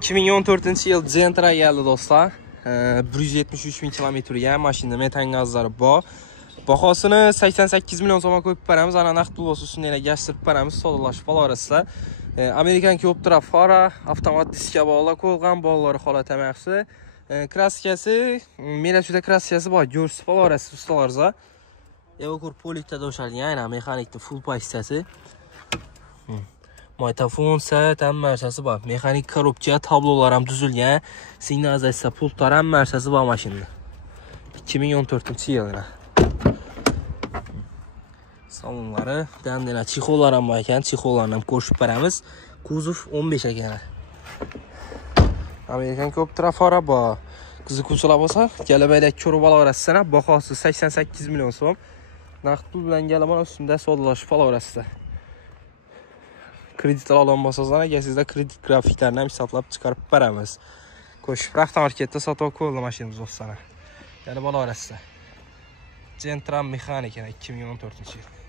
2014-yil Gentra geldi dostlar. 173 bin kilometrga mashina metan gazlari bor. Bahosini 88 million so'mga qo'yib beramiz. Ana naqd pul bo'lsa shunday gashtirib beramiz, sodalashib olarasizlar. Amerikan Coptra Fara avtomat diska bog'lab qo'yilgan, bog'lari holat ham yaxshi. Kraskasi, menda juda kraskasi bor, ko'rsatib olarasiz ustalarga. Evakor politda do'shalgan, aynan mexanikda full pozitsiyasi. Magnitofon, set ham narsasi bor. Mexanik korobka, tablolar ham tuzilgan. Signalizatsiya pultlar ham narsasi bor mashinada. 2014-yil. Salonlari, dandela chexollar ham bor ekan, chexollarni ham ko'rishib beramiz. Kuzov 15 ekan. Amerikan Coptra Fara bor. Qiziquvchilar bo'lsa, kelabayda ko'rib olasizlar. Bahosi 88 million so'm. Naqd pul bilan galaman ustida sodalashib olasizlar. Kreditlar olinmasazlar, agar sizda kredit grafiklarni ham hisoblab chiqarib beramiz. Qo'shib avtomarketda sotib qo'yildi mashinamiz do'stlar. Yana bo'la olasizlar. Gentra mexanika 2014-yil.